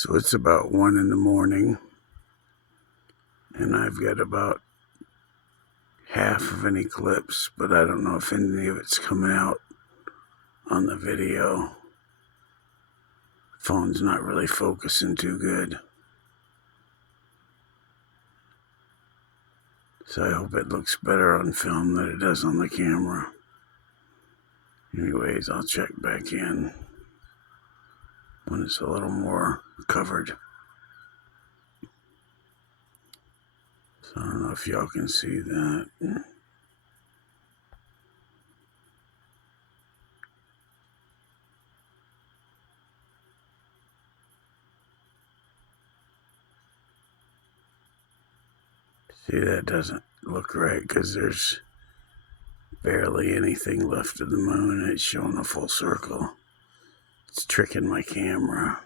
So it's about 1 in the morning, and I've got about half of an eclipse, but I don't know if any of it's coming out on the video. Phone's not really focusing too good. So I hope it looks better on film than it does on the camera. Anyways, I'll check back in when it's a little more covered. So I don't know if y'all can see that. See, that doesn't look right because there's barely anything left of the moon. It's showing a full circle. It's tricking my camera.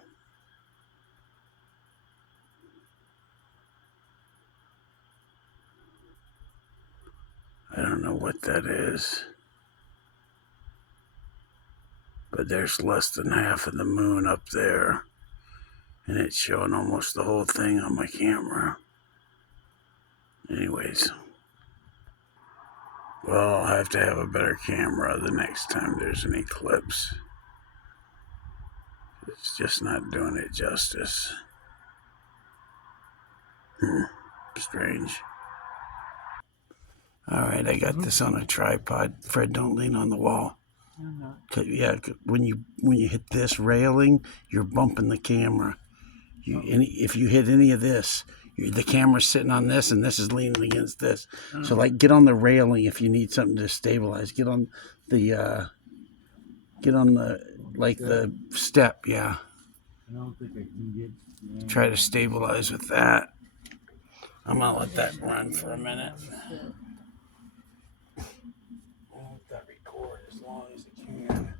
I don't know what that is. But there's less than half of the moon up there. And it's showing almost the whole thing on my camera. Anyways. Well, I'll have to have a better camera the next time there's an eclipse. It's just not doing it justice. Strange. Alright, I got this on a tripod. Fred, don't lean on the wall. Yeah, when you hit this railing, you're bumping the camera. If you hit any of this, the camera's sitting on this, and this is leaning against this. So, like, get on the railing if you need something to stabilize. Get on the the step. Yeah. I don't think I can get. Try to stabilize with that. I'm gonna let that run for a minute. I'll let that record as long as it can.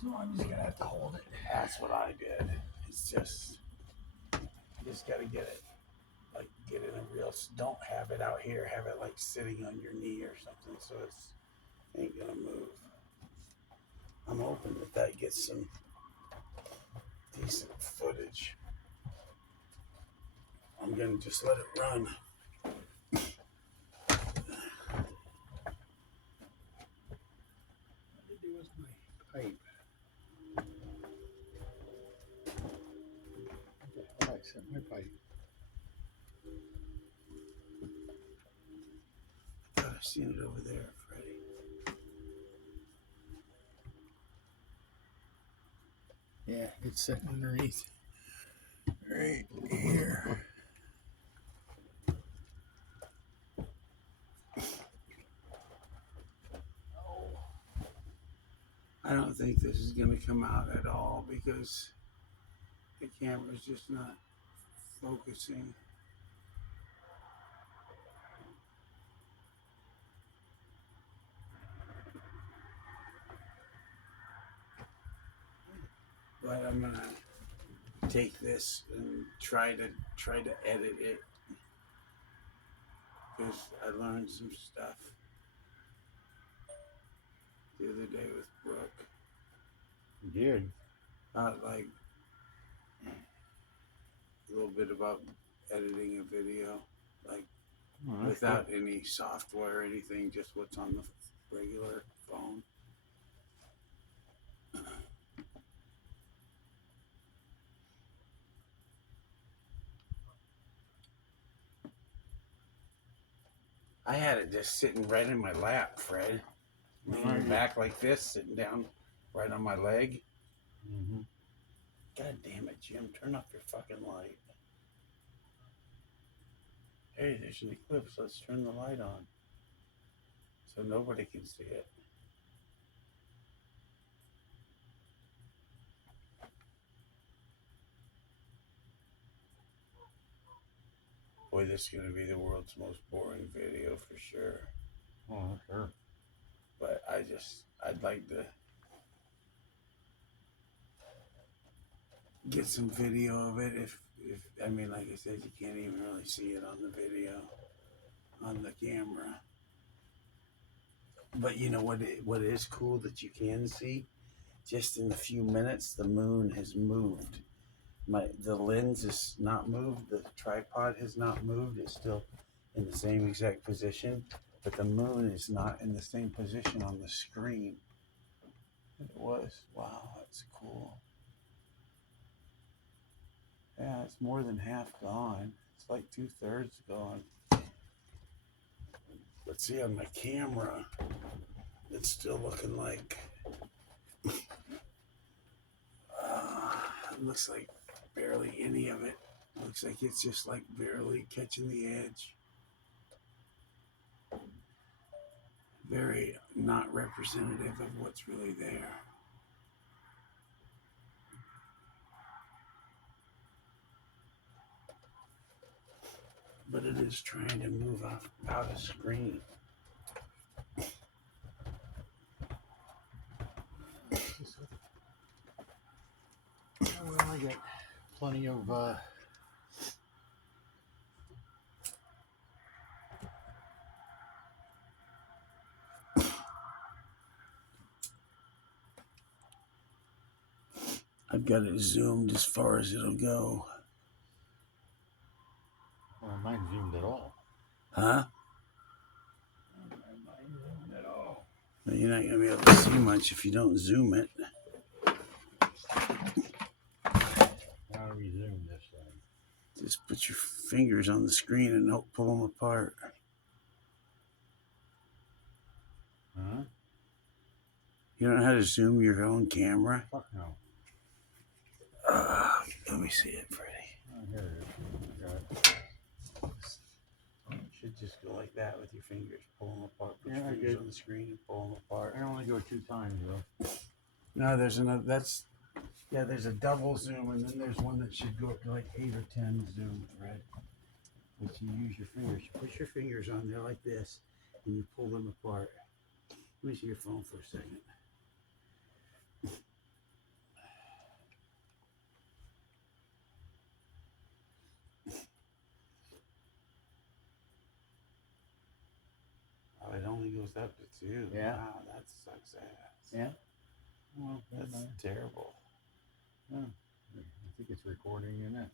So I'm just gonna have to hold it. That's what I did. It's just, you just gotta get it, like, get it in real. Don't have it out here. Have it like sitting on your knee or something, so it's ain't gonna move. I'm hoping that gets some decent footage. I'm gonna just let it run. What did I do with my pipe? Okay, I set my pipe. I thought I seen it over there, Freddie. Yeah, it's sitting underneath. Right here. I don't think this is going to come out at all because the camera's just not focusing. But I'm going to take this and try to edit it because I learned some stuff the other day with Brooke. You did? Like a little bit about editing a video, like without any software or anything, just what's on the regular phone. I had it just sitting right in my lap, Fred. Leaning back like this, sitting down right on my leg. Mm-hmm. God damn it, Jim. Turn off your fucking light. Hey, there's an eclipse. Let's turn the light on so nobody can see it. Boy, this is going to be the world's most boring video for sure. Oh, sure. But I'd like to get some video of it. If I mean, like I said, you can't even really see it on the video, on the camera. But you know what is cool that you can see? Just in a few minutes, the moon has moved. The lens is not moved. The tripod has not moved. It's still in the same exact position, but the moon is not in the same position on the screen that it was. Wow, that's cool. Yeah, it's more than half gone. It's like 2/3 gone. Let's see on my camera. It's still looking like it looks like barely any of it. Looks like it's just like barely catching the edge. Very not representative of what's really there. But it is trying to move out of screen. Well, I got plenty of I've got it zoomed as far as it'll go. well, mine zoomed at all. Huh? Mine zoomed at all. Well, you're not going to be able to see much if you don't zoom it. How do we zoom this thing? Just put your fingers on the screen and don't pull them apart. Huh? You don't know how to zoom your own camera? Fuck no. Let me see it, Freddie. Oh, here it is. Got it. You should just go like that with your fingers. Pull them apart. Put Yeah, your I fingers did. on the screen and pull them apart. I only go 2 times though. No, there's another. There's a double zoom, and then there's one that should go up to like 8 or 10 zoom, Fred. But you use your fingers. You put your fingers on there like this, and you pull them apart. Let me see your phone for a second. Oh, it only goes up to 2. Yeah. Wow, that sucks ass. Yeah. Well, That's terrible. I think it's recording in it.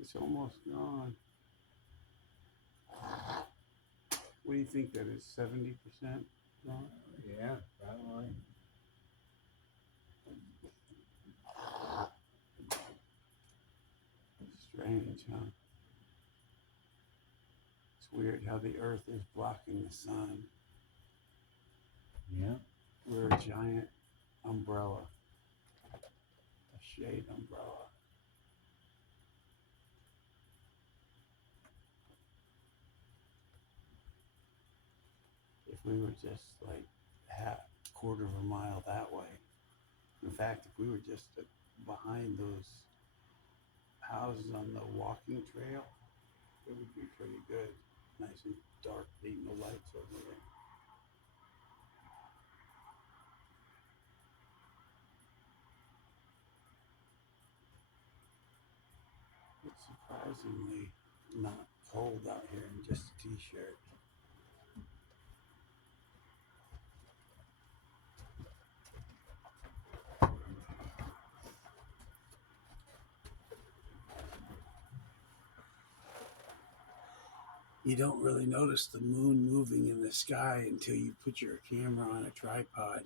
It's almost gone. What do you think that is? 70% gone? Yeah, probably. Strange, huh? It's weird how the Earth is blocking the sun. Yeah. We're a giant umbrella, a shade umbrella. If we were just like quarter of a mile that way, in fact, if we were just behind those houses on the walking trail, it would be pretty good. Nice and dark, beating the lights over there. It's surprisingly not cold out here in just a t-shirt. You don't really notice the moon moving in the sky until you put your camera on a tripod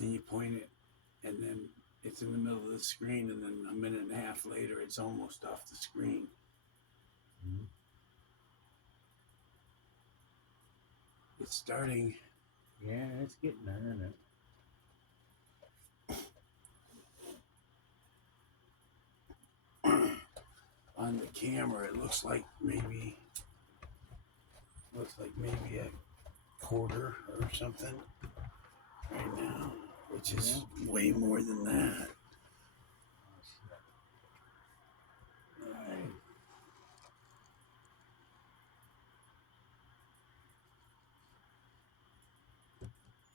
and you point it, and then it's in the middle of the screen, and then a minute and a half later it's almost off the screen. Mm-hmm. It's starting. Yeah, it's getting there, isn't it? On the camera it looks like maybe a quarter or something right now, which is way more than that.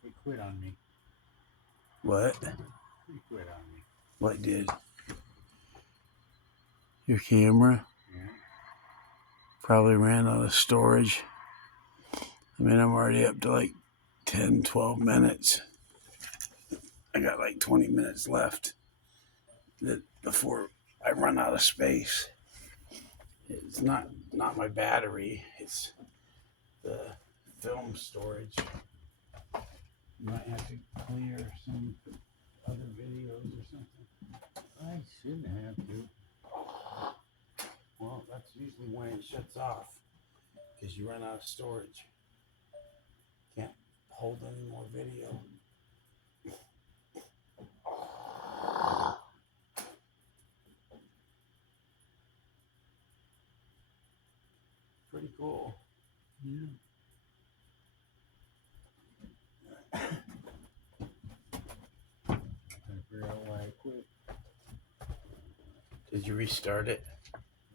He quit on me. What? He quit on me. What did? Your camera Yeah. probably ran out of storage. I mean, I'm already up to like 10, 12 minutes. I got like 20 minutes left before I run out of space. It's not my battery. It's the film storage. Might have to clear some other videos or something. I shouldn't have to. Well, that's usually when it shuts off because you run out of storage. Can't hold any more video. Pretty cool. Yeah. I figure out why I quit. Did you restart it?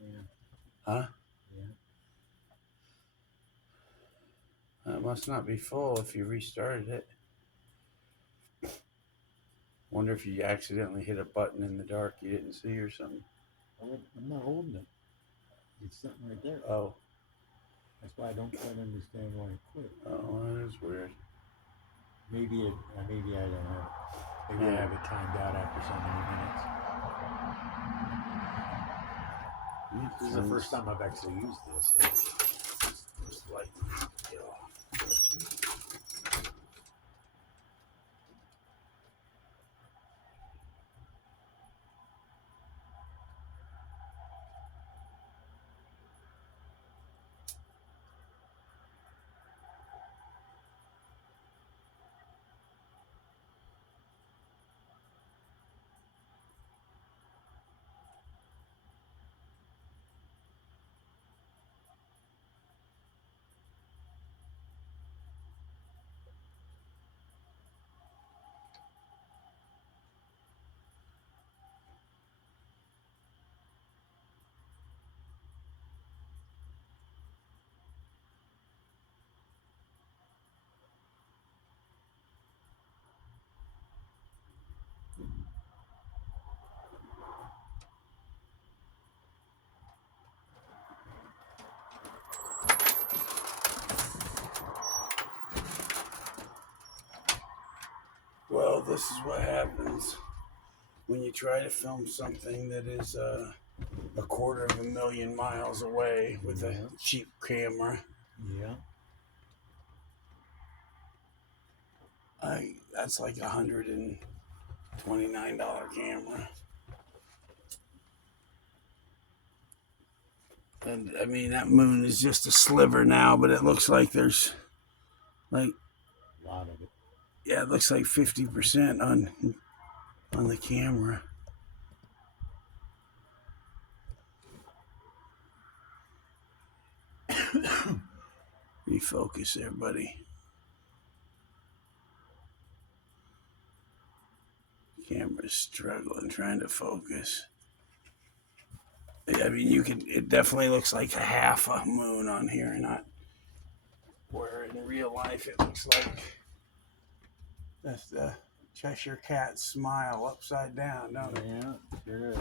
Yeah. Huh? Yeah. It must not be full if you restarted it. Wonder if you accidentally hit a button in the dark you didn't see or something. I'm not holding it. It's sitting right there. Oh. That's why I don't quite understand why I quit. Oh, that is weird. Maybe I don't have it. Maybe I have it timed out after so many minutes. This is the first time I've actually used this. So. Just like, well, this is what happens when you try to film something that is a 250,000 miles away with a cheap camera. Yeah. That's like $129 camera. And I mean, that moon is just a sliver now, but it looks like there's like A lot of it. Yeah, it looks like 50% on the camera. Refocus there, buddy. Camera's struggling trying to focus. I mean, it definitely looks like a half a moon on here, not where in real life it looks like that's the Cheshire Cat smile upside down, don't it? Yeah, sure is.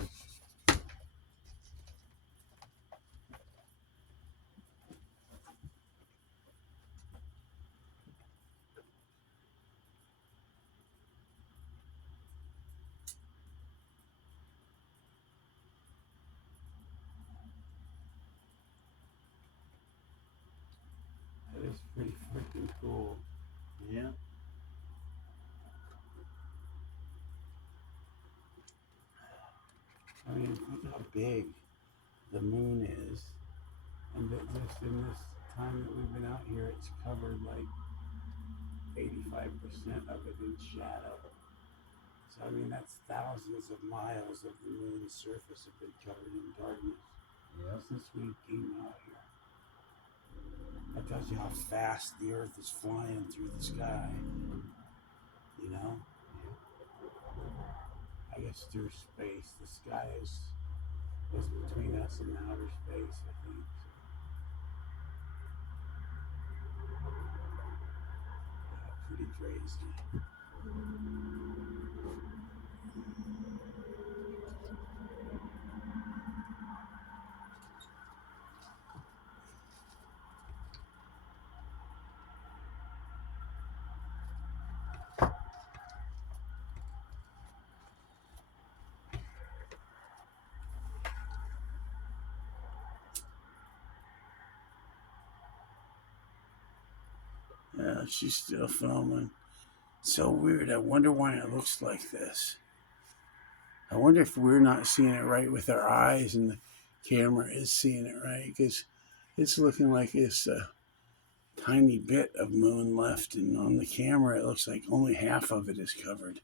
That is pretty freaking cool. Yeah. I mean, look how big the moon is. And just in this time that we've been out here, it's covered like 85% of it in shadow. So, I mean, that's thousands of miles of the moon's surface have been covered in darkness since we came out here. That tells you how fast the Earth is flying through the sky. You know? I guess through space. The sky is between us and outer space, I think. Yeah, pretty crazy. she's still filming. So weird. I wonder why it looks like this. I wonder if we're not seeing it right with our eyes and the camera is seeing it right, because it's looking like it's a tiny bit of moon left, and on the camera it looks like only half of it is covered.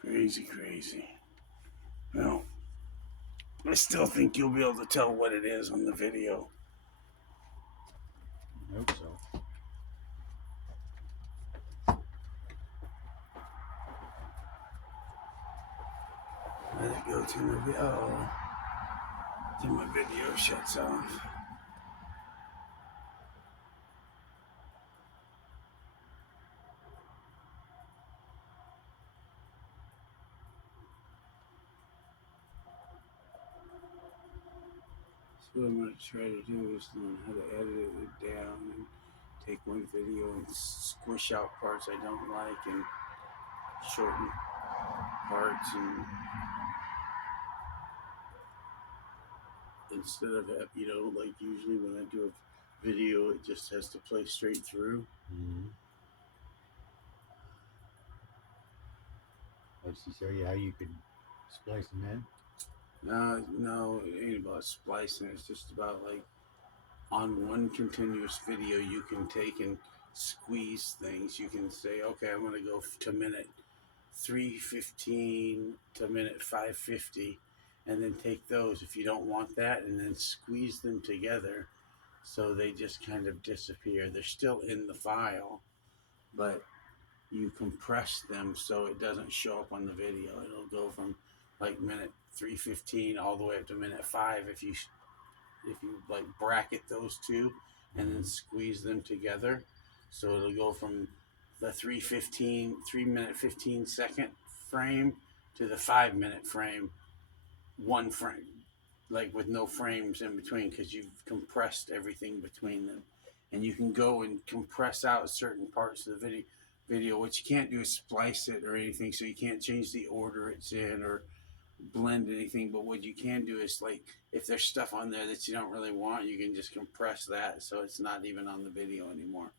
Crazy, crazy. Well, I still think you'll be able to tell what it is on the video. I hope so. Let it go to my video. Till my video shuts off. So what I'm going to try to do is learn how to edit it down and take one video and squish out parts I don't like and shorten parts, and instead of, like usually when I do a video it just has to play straight through. Mm-hmm. Let's show you how you can splice them in. No, it ain't about splicing. It's just about like on one continuous video you can take and squeeze things. You can say, okay, I'm going to go to minute 3:15 to minute 5:50, and then take those if you don't want that, and then squeeze them together so they just kind of disappear. They're still in the file, but you compress them so it doesn't show up on the video. It'll go from like minute 3:15 all the way up to minute 5 if you like bracket those two and then squeeze them together. So it'll go from the 3 minute 15 second frame to the 5 minute frame, one frame, like with no frames in between, because you've compressed everything between them. And you can go and compress out certain parts of the video. What you can't do is splice it or anything, so you can't change the order it's in or blend anything. But what you can do is, like, if there's stuff on there that you don't really want, you can just compress that so it's not even on the video anymore.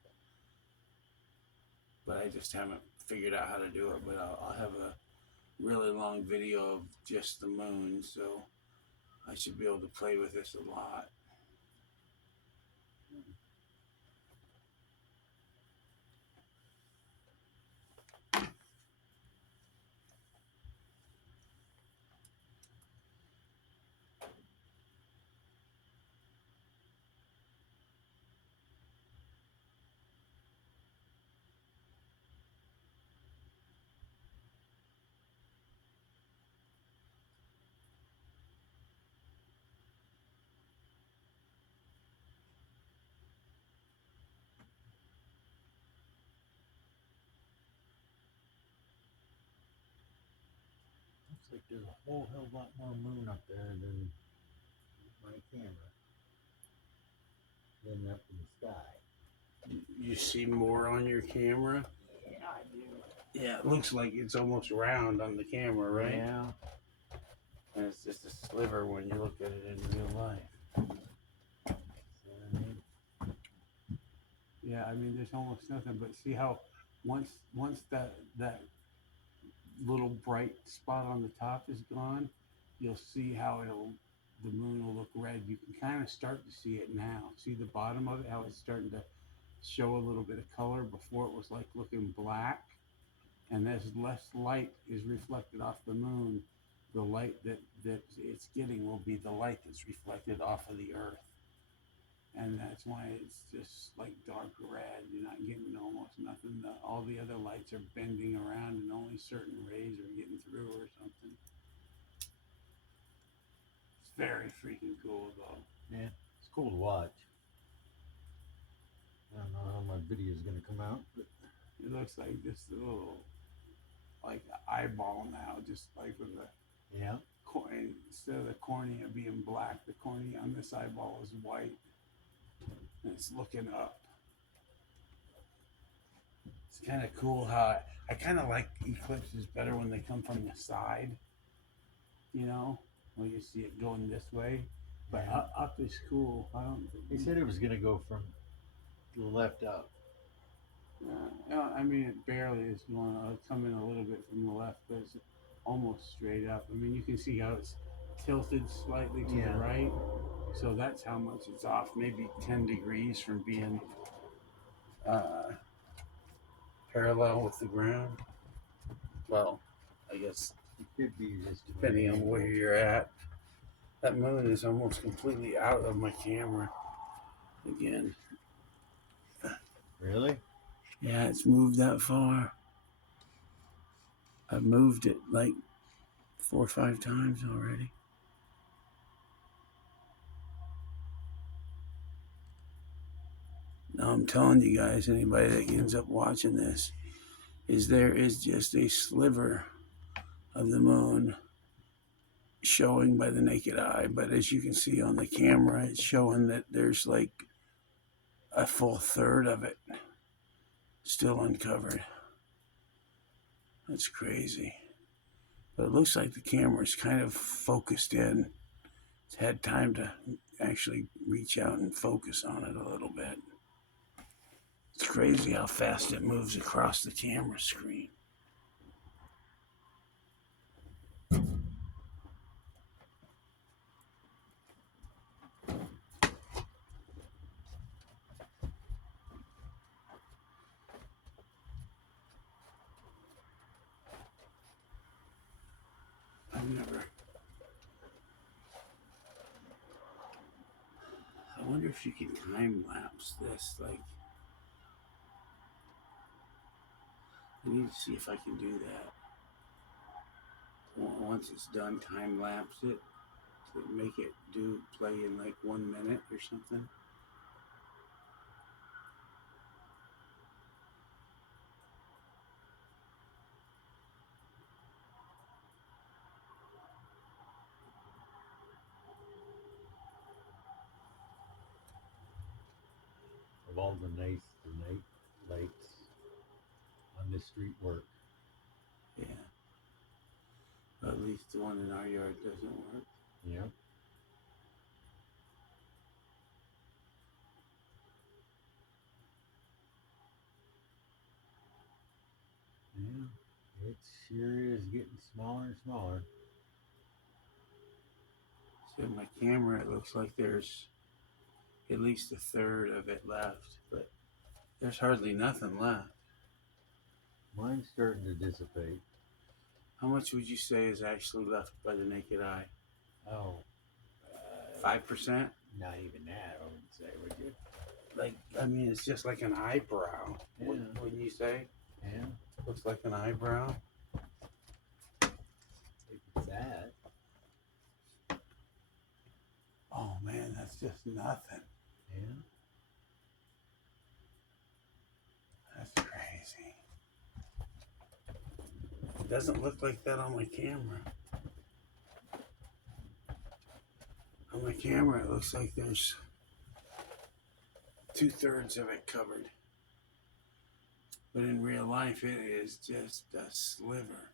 But I just haven't figured out how to do it. But I'll have a really long video of just the moon, so I should be able to play with this a lot. Looks like there's a whole hell lot more moon up there than my camera. Than up in the sky. You see more on your camera? Yeah, I do. Yeah, it looks like it's almost round on the camera, right? Yeah. And it's just a sliver when you look at it in real life. Yeah, I mean, there's almost nothing. But see how once that little bright spot on the top is gone, you'll see how the moon will look red. You can kind of start to see it now. See the bottom of it, how it's starting to show a little bit of color. Before it was like looking black, and as less light is reflected off the moon, the light that it's getting will be the light that's reflected off of the earth. And that's why it's just like dark red. You're not getting almost nothing. All the other lights are bending around and only certain rays are getting through or something. It's very freaking cool though. Yeah, it's cool to watch. I don't know how my video is going to come out, but it looks like just a little like eyeball now, just like with the instead of the cornea being black, the cornea on this eyeball is white. And it's looking up. It's kind of cool how I kind of like eclipses better when they come from the side. You know, when you see it going this way. But Yeah. up is cool. I don't. He said it was going to go from the left up. I mean, it barely is going. It'll come in a little bit from the left, but it's almost straight up. I mean, you can see how it's tilted slightly to the right. So that's how much it's off. Maybe 10 degrees from being uh, parallel with the ground. Well, I guess It could be just depending on where you're at. That moon is almost completely out of my camera again. Really? Yeah, it's moved that far. I've moved it like 4 or 5 times already. Now I'm telling you guys, anybody that ends up watching this, is there is just a sliver of the moon showing by the naked eye, but as you can see on the camera, it's showing that there's like a full third of it still uncovered. That's crazy. But it looks like the camera's kind of focused in. It's had time to actually reach out and focus on it a little bit. It's crazy how fast it moves across the camera screen. I've never. I wonder if you can time lapse this. Like, I need to see if I can do that. Once it's done, time lapse it to make it play in like 1 minute or something. Of all the night lights on the street work. Yeah. At least the one in our yard doesn't work. Yeah. Yeah. It sure is getting smaller and smaller. So my camera, it looks like there's at least a third of it left, but there's hardly nothing left. Mine's starting to dissipate. How much would you say is actually left by the naked eye? Oh. 5%? Not even that, I wouldn't say, would you? Like, I mean, it's just like an eyebrow. Yeah. Wouldn't you say? Yeah. Looks like an eyebrow. If it's that. Oh man, that's just nothing. Yeah. That's crazy. It doesn't look like that on my camera. On my camera, it looks like there's 2/3 of it covered. But in real life, it is just a sliver.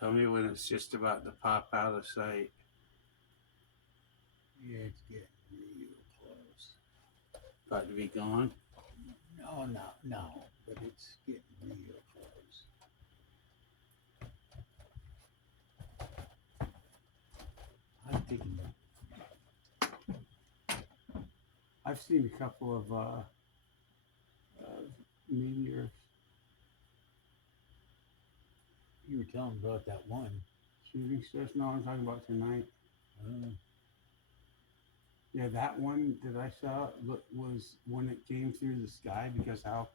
Tell me when it's just about to pop out of sight. Yeah, it's getting real close. About to be gone? No, but it's getting real close. I'm thinking I've seen a couple of meteors. you were telling me about that one. Shooting stars? No, I'm talking about tonight. Uh, Yeah, that one that I saw was when it came through the sky because how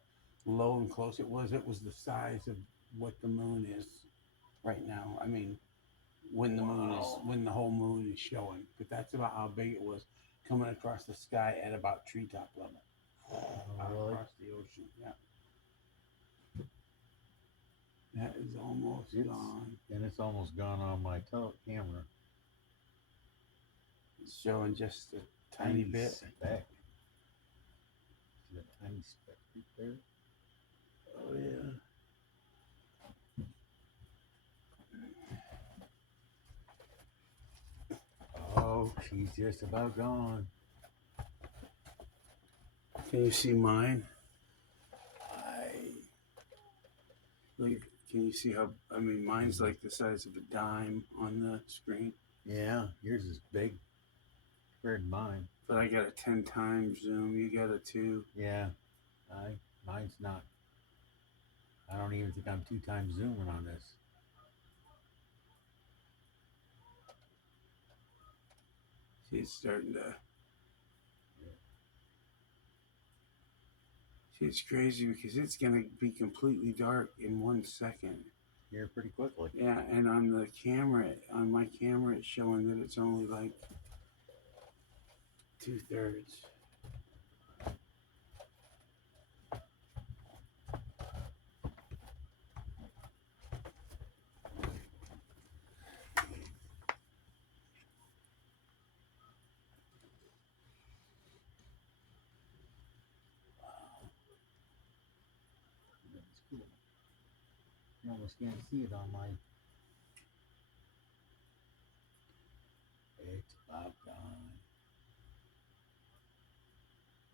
low and close it was the size of what the moon is right now. I mean, when when the whole moon is showing, but that's about how big it was coming across the sky at about treetop level. Oh, really? Across the ocean. Yeah. That is almost gone. And it's almost gone on my camera. It's showing just a tiny bit. Speck. See that tiny speck right there? Oh yeah. Oh, she's just about gone. Can you see mine? Look, can you see how? I mean, mine's like the size of a dime on the screen. Yeah, yours is big compared to mine. But I got a 10 times zoom. You got a 2. Yeah, mine's not. I don't even think I'm 2 times zooming on this. See, it's starting to. See, it's crazy because it's gonna be completely dark in 1 second. Here pretty quickly. Yeah, and on the camera, on my camera, it's showing that it's only like 2/3. That's cool. You almost can't see it on my. It's about gone.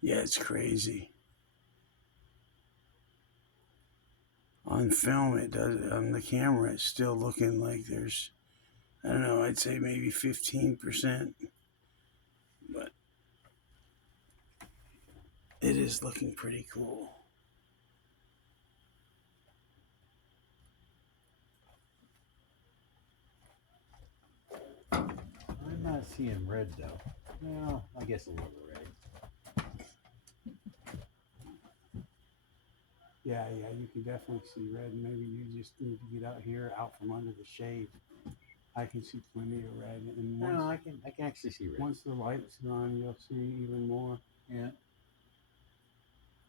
Yeah, it's crazy. On film, it does. On the camera, it's still looking like there's, I don't know, I'd say maybe 15%. But it is looking pretty cool. I'm not seeing red though. Well, I guess a little red. Yeah, you can definitely see red. Maybe you just need to get out here, out from under the shade. I can see plenty of red, and No, I can actually see red. once the light's gone, you'll see even more. Yeah.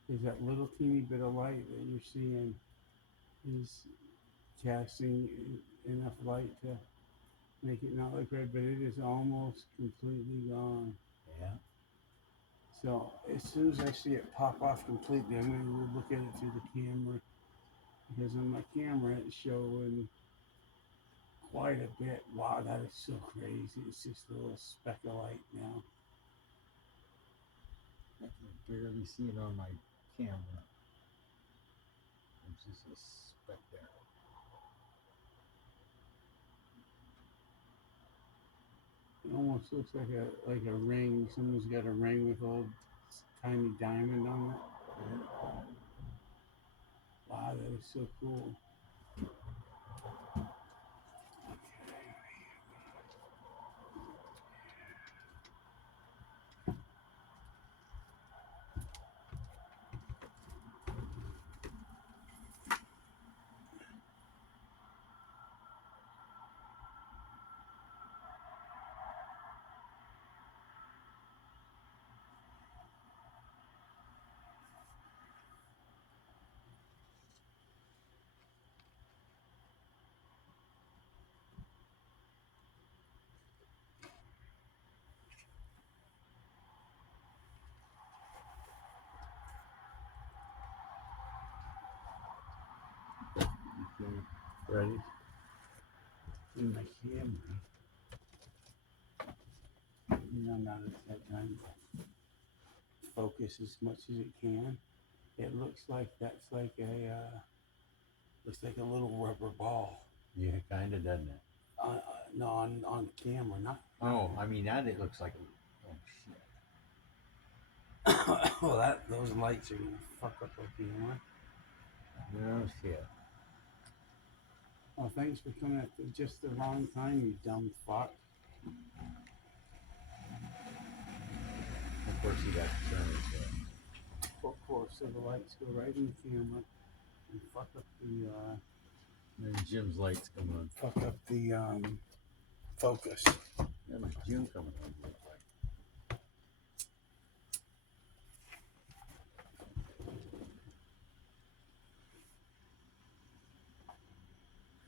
Is that little teeny bit of light that you're seeing is casting enough light to make it not look red, but it is almost completely gone. Yeah. So as soon as I see it pop off completely, I'm going to look at it through the camera, because on my camera it's showing quite a bit. Wow, that is so crazy. It's just a little speck of light now. I can barely see it on my camera. It's just a speck there. It almost looks like a ring. Someone's got a ring with a little tiny diamond on it. Yeah. Wow, that is so cool. Ready? In my camera. Now it's that time to focus as much as it can. It looks like that's like looks like a little rubber ball. Yeah, kind of, doesn't it? No, on camera, not. Oh, I mean, that it looks like. Oh shit. Well, those lights are gonna fuck up the camera. No shit. Well, thanks for coming at just the wrong time, you dumb fuck. Of course, you got to turn it. course, so the lights go right in the camera and fuck up the And then Jim's lights come on. focus. Yeah, my Jim coming on.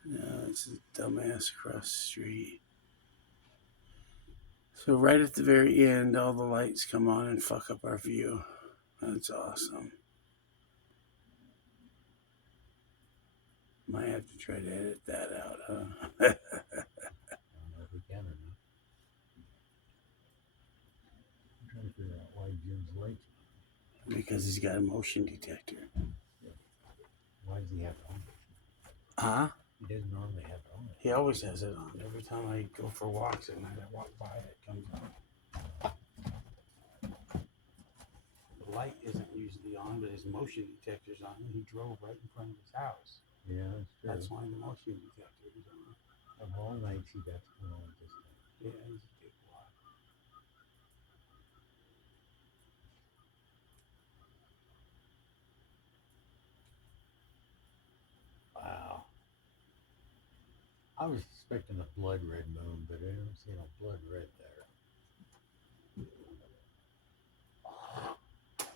No, it's a dumbass across the street. So right at the very end, all the lights come on and fuck up our view. That's awesome. Might have to try to edit that out, huh? I don't know if we can or not. I'm trying to figure out why Jim's lights. Because he's got a motion detector. Why does he have it on? Huh? He doesn't normally have it on. He always has it on. Every time I go for walks at night, I walk by it, it comes on. The light isn't usually on, but his motion detector's on. He drove right in front of his house. Yeah, that's true. That's why the motion detector is on. Of all nights, he got to come on this time. Yeah, he's a big block. Wow. I was expecting a blood red moon, but I don't see no blood red there.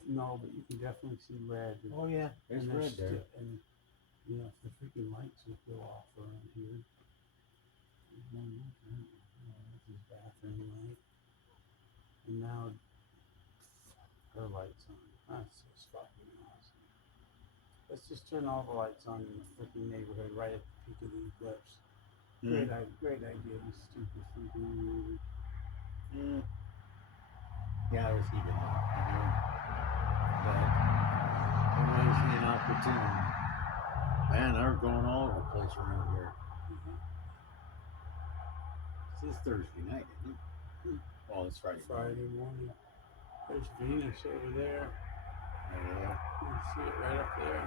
No, but you can definitely see red. Oh yeah, there's and red there. And you know, the freaking lights would go off around here. That's his bathroom light. And now her light's on. That's just fucking awesome. Let's just turn all the lights on in the freaking neighborhood right at the peak of the eclipse. Great idea, you stupid freaking. Yeah, I was thinking that. But it was inopportune. Man, they're going all over the place around here. This is Thursday night, isn't it? Oh, it's Friday. Friday morning. There's Venus over there. Yeah. You can see it right up there.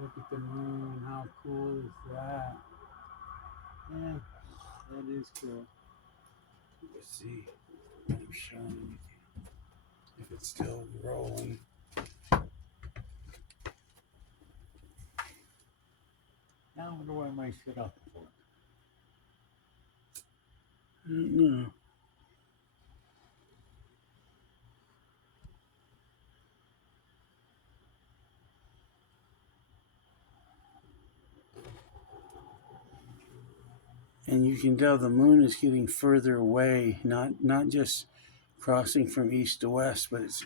Look at the moon. How cool is that? Yeah, that is cool. Let's see. I'm showing you if it's still rolling. Now I wonder why I might shut off before. I don't know. And you can tell the moon is getting further away, not just crossing from east to west, but it's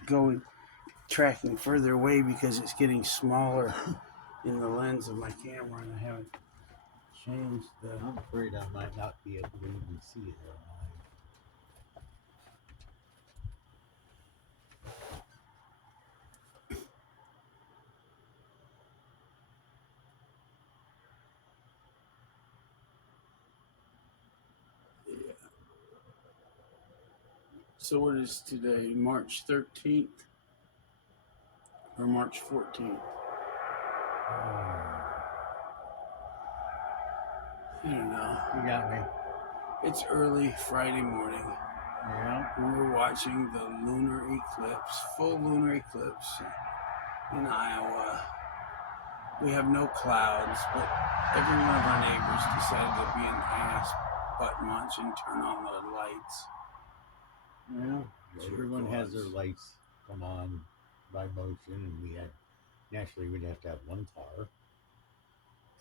tracking further away because it's getting smaller in the lens of my camera, and I haven't changed the. I'm afraid I might not be able to even see it or So what is today? March 13th or March 14th? I don't know. You got me. It's early Friday morning. Yeah. We're watching the lunar eclipse, full lunar eclipse in Iowa. We have no clouds, but every one of our neighbors decided to be an ass butt munch and turn on the lights. Yeah. Everyone has their lights come on by motion, and naturally we'd have to have one car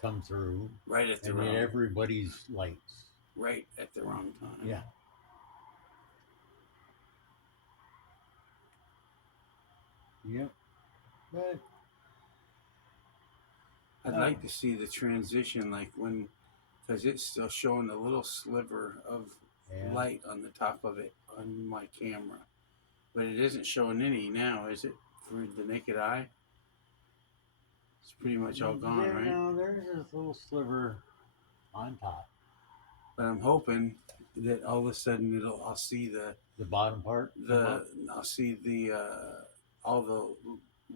come through right at the and wrong, get everybody's lights right at the wrong time. Yeah. Yep. But I'd like to see the transition, like when, because it's still showing a little sliver of light on the top of it on my camera, but it isn't showing any now, is it? For the naked eye, it's pretty much all gone, right? No, there's a little sliver on top. But I'm hoping that all of a sudden I'll see the bottom part. I'll see all the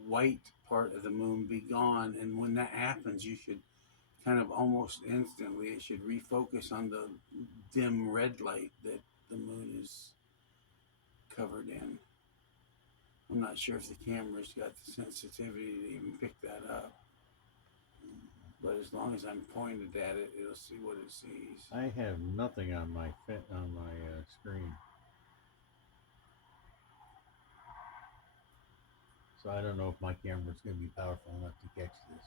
white part of the moon be gone, and when that happens, you should kind of almost instantly it should refocus on the dim red light that the moon is covered in. I'm not sure if the camera's got the sensitivity to even pick that up. But as long as I'm pointed at it, it'll see what it sees. I have nothing on my screen, so I don't know if my camera's going to be powerful enough to catch this.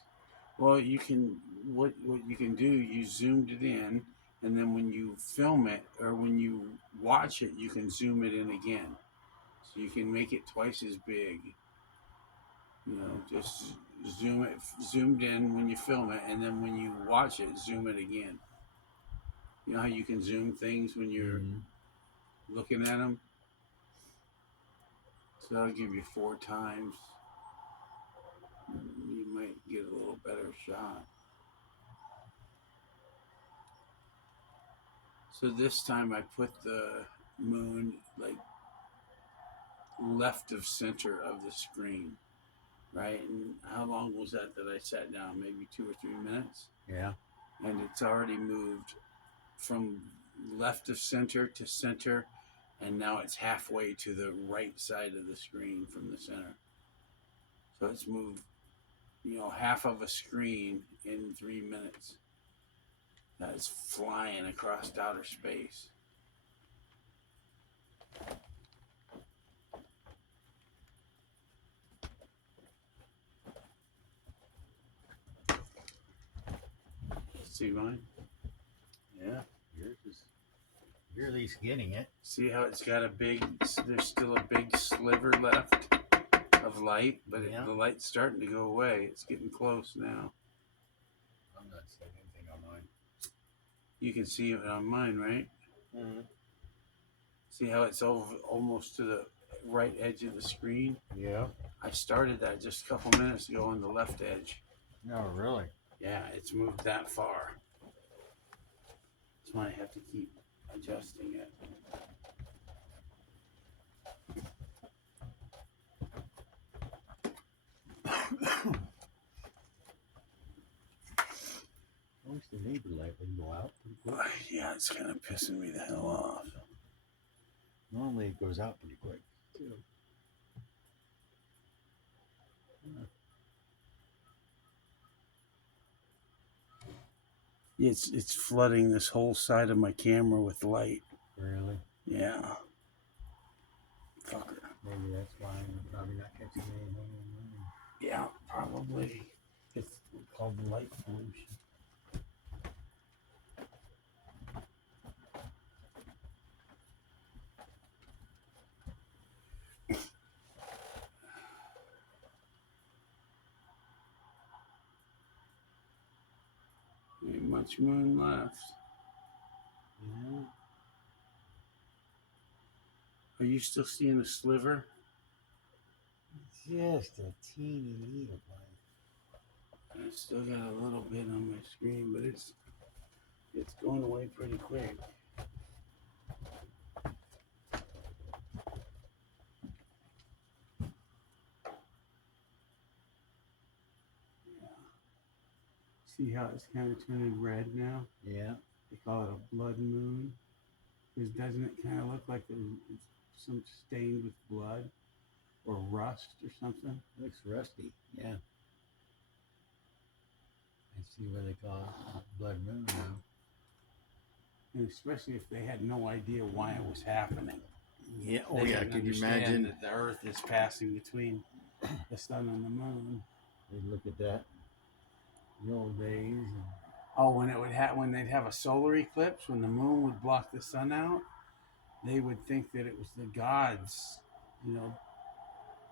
Well, you can what you can do. You zoomed it in, and then when you film it or when you watch it, you can zoom it in again, so you can make it twice as big. You know, just zoomed in when you film it, and then when you watch it, zoom it again. You know how you can zoom things when you're looking at them? So that'll give you 4 times. You might get a little better shot. So this time I put the moon like left of center of the screen, right? And how long was that I sat down? Maybe 2 or 3 minutes? Yeah. And it's already moved from left of center to center, and now it's halfway to the right side of the screen from the center. So it's moved, half of a screen in 3 minutes. That's flying across outer space. See mine? Yeah. You're at least getting it. See how it's got there's still a big sliver left of light, but the light's starting to go away. It's getting close now. I'm not seeing anything on mine. You can see it on mine, right? Mm-hmm. See how it's almost to the right edge of the screen? Yeah. I started that just a couple minutes ago on the left edge. No, really? Yeah, it's moved that far. That's why I have to keep adjusting it. I wish the neighbor light would go out. Yeah, it's kind of pissing me the hell off. Normally it goes out pretty quick, too. It's flooding this whole side of my camera with light. Really? Yeah. Fucker. Maybe that's why I'm probably not catching anything. Yeah, probably. It's called light pollution. Ain't much moon left. Yeah. Are you still seeing a sliver? Just a teeny little one. I still got a little bit on my screen, but it's going away pretty quick. See how it's kind of turning red now? Yeah. They call it a blood moon. Because doesn't it kind of look like it's some stained with blood or rust or something? Looks rusty. Yeah. I see why they call it blood moon now. And especially if they had no idea why it was happening. Yeah. Oh yeah. Can you imagine that the Earth is passing between the sun and the moon? They look at that. The old days. Oh, when they'd have a solar eclipse, when the moon would block the sun out, they would think that it was the gods,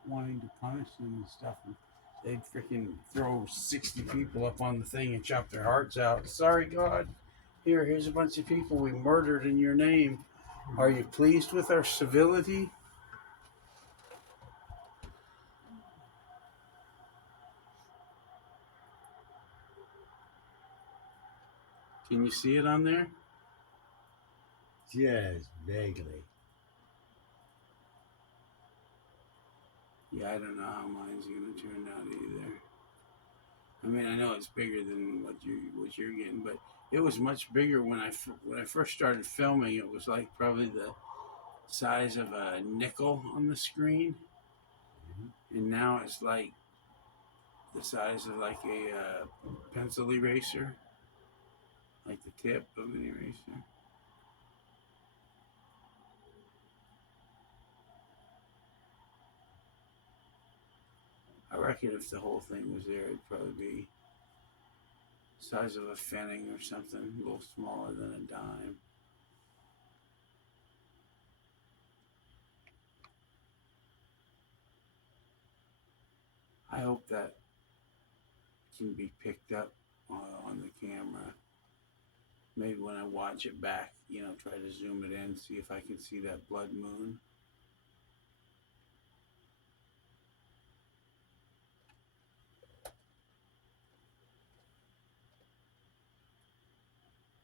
wanting to punish them and stuff. And they'd freaking throw 60 people up on the thing and chop their hearts out. Sorry, God. Here's a bunch of people we murdered in your name. Are you pleased with our civility? Can you see it on there? Just vaguely. Yeah, I don't know how mine's going to turn out either. mean, I know it's bigger than what you're getting, but it was much bigger when I first started filming. It was like probably the size of a nickel on the screen, and now it's like the size of like a pencil eraser, like the tip of an eraser. I reckon if the whole thing was there, it'd probably be the size of a Fenning or something, a little smaller than a dime. I hope that can be picked up on the camera. Maybe when I watch it back, try to zoom it in, see if I can see that blood moon.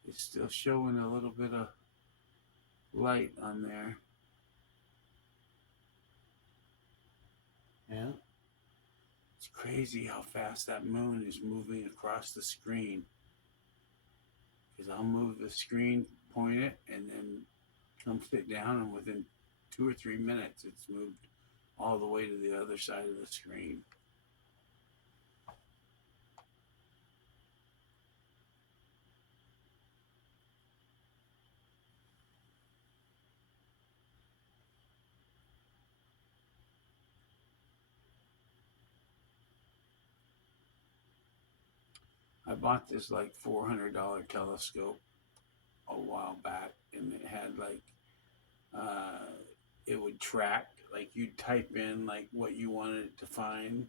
It's still showing a little bit of light on there. Yeah. It's crazy how fast that moon is moving across the screen. Because I'll move the screen, point it, and then come sit down, and within 2 or 3 minutes, it's moved all the way to the other side of the screen. I bought this like $400 telescope a while back, and it had like uh, it would track, like you'd type in like what you wanted it to find,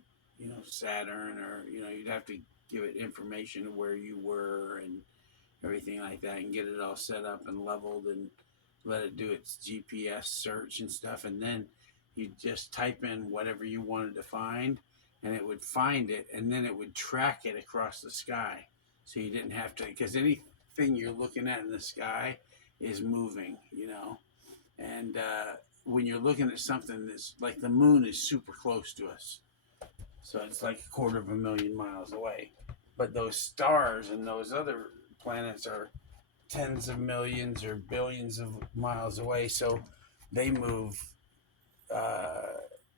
Saturn, or you'd have to give it information of where you were and everything like that, and get it all set up and leveled, and let it do its GPS search and stuff, and then you just type in whatever you wanted to find, and it would find it, and then it would track it across the sky, so you didn't have to, because anything you're looking at in the sky is moving, and when you're looking at something that's like the moon is super close to us, so it's like 250,000 miles away, but those stars and those other planets are tens of millions or billions of miles away, so they move uh,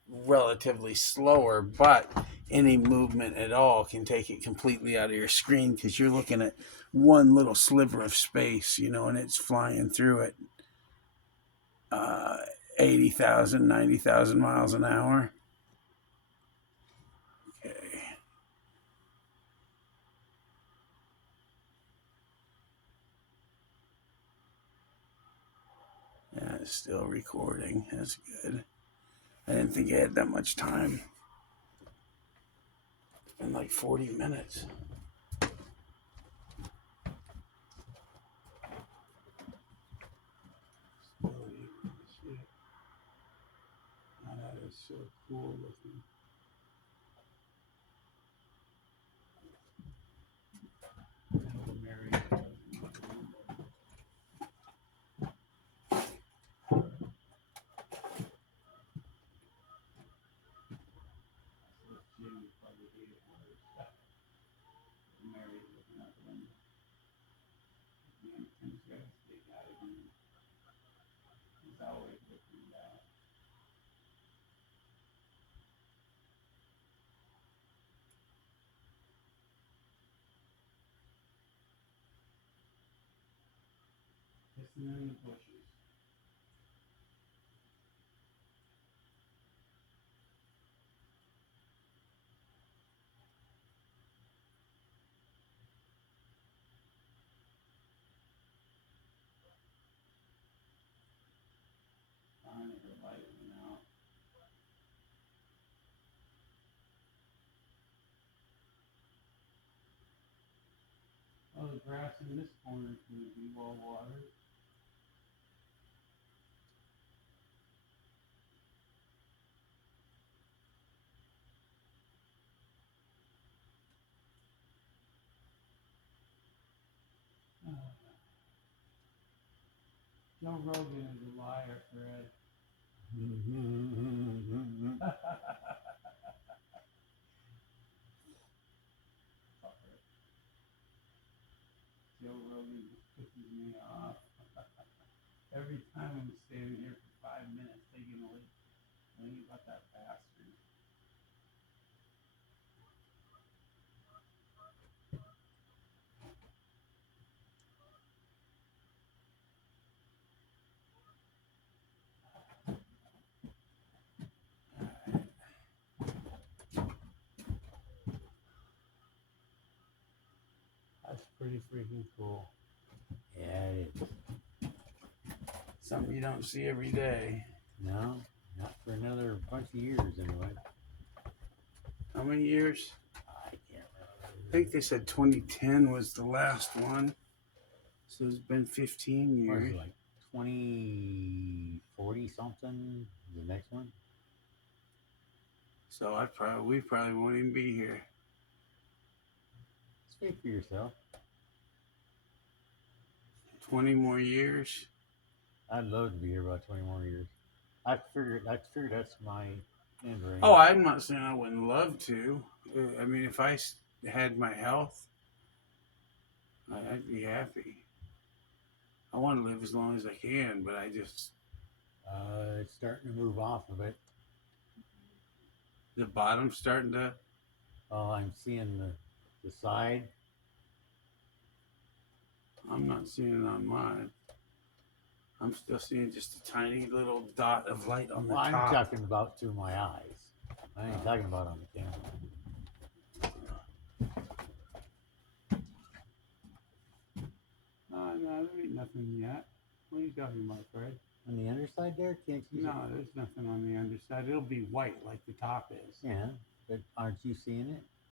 relatively slower, but any movement at all can take it completely out of your screen, because you're looking at one little sliver of space, and it's flying through it uh, 80,000, 90,000 miles an hour. Okay. Yeah, it's still recording. That's good. I didn't think I had that much time. It's been like 40 minutes. Still able to see it. Oh, that is so cool looking. Mary, Jimmy probably hated all this stuff. Mary looking out the window. Mannequin's got to stick out of him. He's always looking down. Kissing in the bushes. Finally, her light went out. Oh, the grass in this corner is going to be well watered. Joe Rogan is a liar, Fred. Joe Rogan just pisses me off. Every time I'm standing here for 5 minutes taking a leak, thinking about that bastard. That's pretty freaking cool. Yeah, it is. Something you don't see every day. No, not for another bunch of years anyway. How many years? I can't remember. I think they said 2010 was the last one. So it's been 15 What is years. it, like 2040 something? The next one? So we probably won't even be here. Speak for yourself. 20 more years. I'd love to be here about 20 more years. I figured that's my end range. Oh, I'm not saying I wouldn't love to. I mean, if I had my health, I'd be happy. I want to live as long as I can, but I just It's starting to move off of it. the bottom's starting to. I'm seeing the side. I'm not seeing it on mine. I'm still seeing just a tiny little dot of light on the Well, I'm top. talking about through my eyes. I ain't talking about on the camera. No, there ain't nothing yet. What are you talking about, Fred? On the underside there, can't you? No, there's nothing on the underside. It'll be white like the top is. Yeah, but aren't you seeing it?